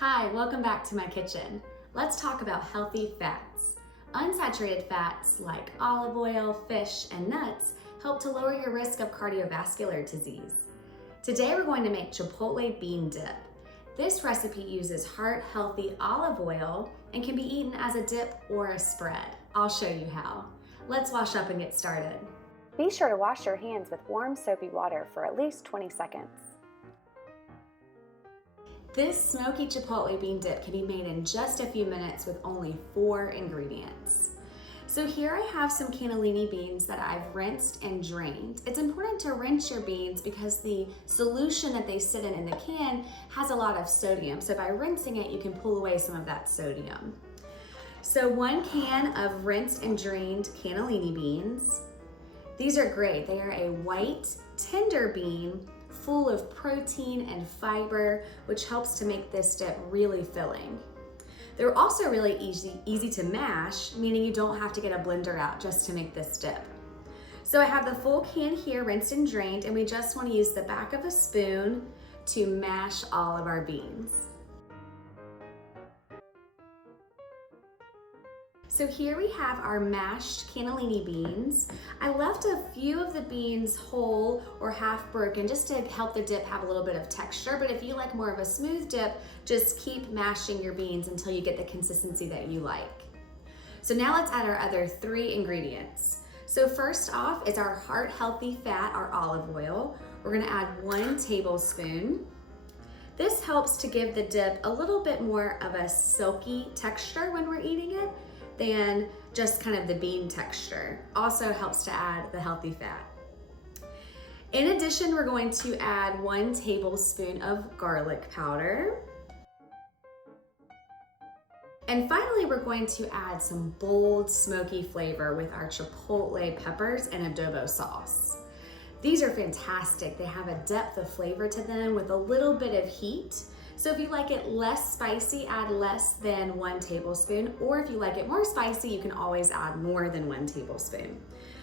Hi, welcome back to my kitchen. Let's talk about healthy fats. Unsaturated fats like olive oil, fish, and nuts help to lower your risk of cardiovascular disease. Today we're going to make Chipotle bean dip. This recipe uses heart-healthy olive oil and can be eaten as a dip or a spread. I'll show you how. Let's wash up and get started. Be sure to wash your hands with warm soapy water for at least 20 seconds. This smoky Chipotle bean dip can be made in just a few minutes with only 4 ingredients. So here I have some cannellini beans that I've rinsed and drained. It's important to rinse your beans because the solution that they sit in the can has a lot of sodium. So by rinsing it, you can pull away some of that sodium. So 1 can of rinsed and drained cannellini beans. These are great. They are a white, tender bean full of protein and fiber, which helps to make this dip really filling. They're also really easy to mash, meaning you don't have to get a blender out just to make this dip. So I have the full can here rinsed and drained, and we just want to use the back of a spoon to mash all of our beans. So here we have our mashed cannellini beans. I left a few of the beans whole or half broken just to help the dip have a little bit of texture, but if you like more of a smooth dip, just keep mashing your beans until you get the consistency that you like. So now let's add our other 3 ingredients. So first off is our heart-healthy fat, our olive oil. We're gonna add 1 tablespoon. This helps to give the dip a little bit more of a silky texture when we're eating it than just kind of the bean texture. Also helps to add the healthy fat. In addition, we're going to add 1 tablespoon of garlic powder. And finally, we're going to add some bold, smoky flavor with our chipotle peppers and adobo sauce. These are fantastic. They have a depth of flavor to them with a little bit of heat. So if you like it less spicy, add less than 1 tablespoon, or if you like it more spicy, you can always add more than 1 tablespoon.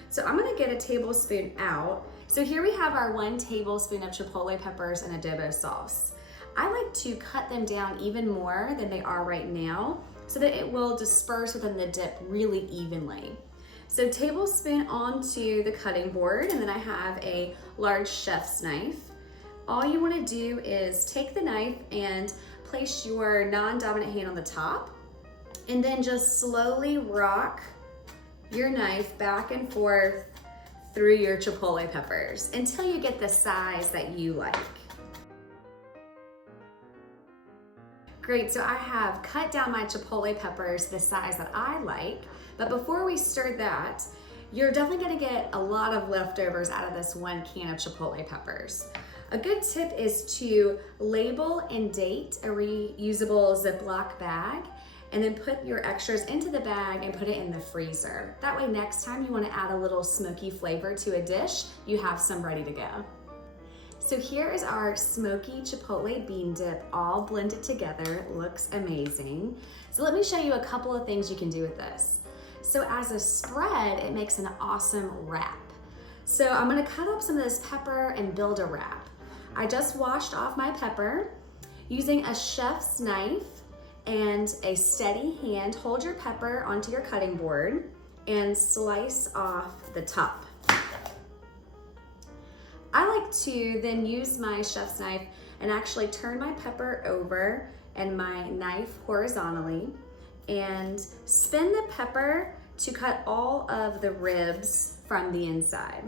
So I'm gonna get a tablespoon out. So here we have our 1 tablespoon of chipotle peppers and adobo sauce. I like to cut them down even more than they are right now so that it will disperse within the dip really evenly. So tablespoon onto the cutting board, and then I have a large chef's knife. All you want to do is take the knife and place your non-dominant hand on the top, and then just slowly rock your knife back and forth through your chipotle peppers until you get the size that you like. Great, so I have cut down my chipotle peppers the size that I like, but before we stir that, you're definitely gonna get a lot of leftovers out of this 1 can of chipotle peppers. A good tip is to label and date a reusable Ziploc bag and then put your extras into the bag and put it in the freezer. That way next time you want to add a little smoky flavor to a dish, you have some ready to go. So here is our smoky chipotle bean dip all blended together. It looks amazing. So let me show you a couple of things you can do with this. So as a spread, it makes an awesome wrap. So I'm gonna cut up some of this pepper and build a wrap. I just washed off my pepper. Using a chef's knife and a steady hand, hold your pepper onto your cutting board and slice off the top. I like to then use my chef's knife and actually turn my pepper over and my knife horizontally and spin the pepper to cut all of the ribs from the inside.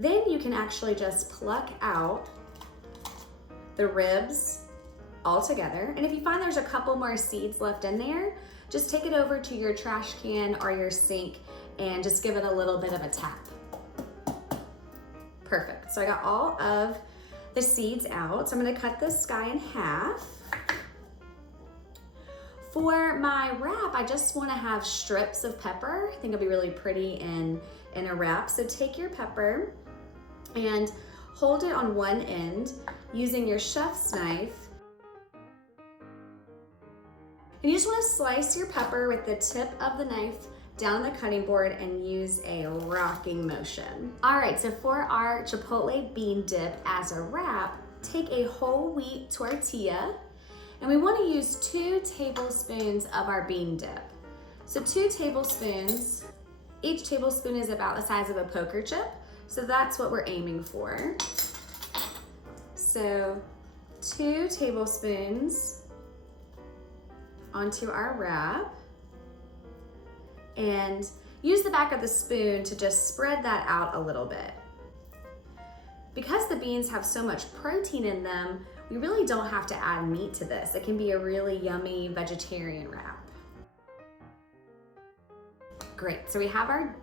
Then you can actually just pluck out the ribs all together. And if you find there's a couple more seeds left in there, just take it over to your trash can or your sink and just give it a little bit of a tap. Perfect. So I got all of the seeds out. So I'm gonna cut this guy in half. For my wrap, I just wanna have strips of pepper. I think it'll be really pretty in a wrap. So take your pepper and hold it on one end using your chef's knife. And you just wanna slice your pepper with the tip of the knife down the cutting board and use a rocking motion. All right, so for our Chipotle bean dip as a wrap, take a whole wheat tortilla, and we want to use 2 tablespoons of our bean dip. So 2 tablespoons, each tablespoon is about the size of a poker chip, so that's what we're aiming for. So 2 tablespoons onto our wrap, and use the back of the spoon to just spread that out a little bit. Because the beans have so much protein in them, we really don't have to add meat to this. It can be a really yummy vegetarian wrap. Great, so we have our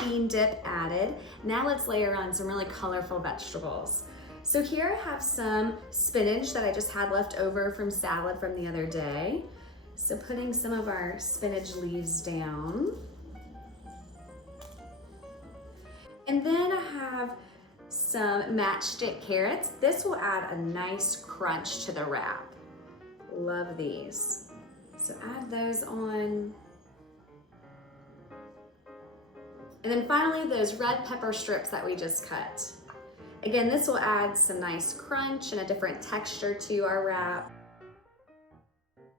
bean dip added. Now let's layer on some really colorful vegetables. So here I have some spinach that I just had left over from salad from the other day. So putting some of our spinach leaves down. And then I have some matchstick carrots. This will add a nice crunch to the wrap. Love these. So add those on. And then finally, those red pepper strips that we just cut. Again, this will add some nice crunch and a different texture to our wrap.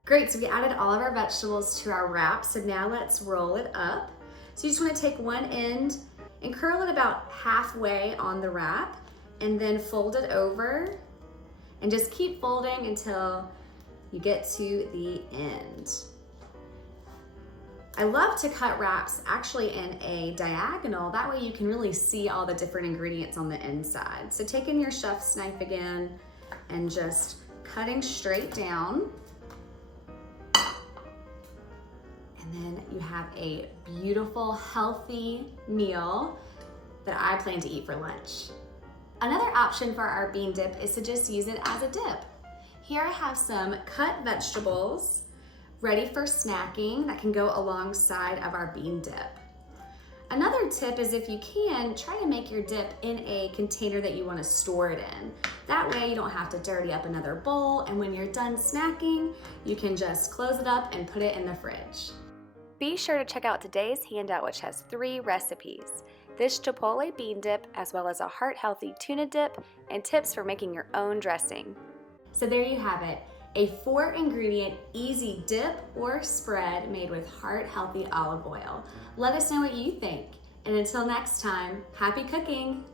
Great, so we added all of our vegetables to our wrap, so now let's roll it up. So you just want to take one end and curl it about halfway on the wrap, and then fold it over, and just keep folding until you get to the end. I love to cut wraps actually in a diagonal, that way you can really see all the different ingredients on the inside. So taking your chef's knife again and just cutting straight down. And then you have a beautiful, healthy meal that I plan to eat for lunch. Another option for our bean dip is to just use it as a dip. Here I have some cut vegetables ready for snacking that can go alongside of our bean dip. Another tip is, if you can, try to make your dip in a container that you want to store it in. That way you don't have to dirty up another bowl, and when you're done snacking, you can just close it up and put it in the fridge. Be sure to check out today's handout, which has 3 recipes. This Chipotle bean dip, as well as a heart-healthy tuna dip, and tips for making your own dressing. So there you have it, a 4-ingredient easy dip or spread made with heart-healthy olive oil. Let us know what you think. And until next time, happy cooking!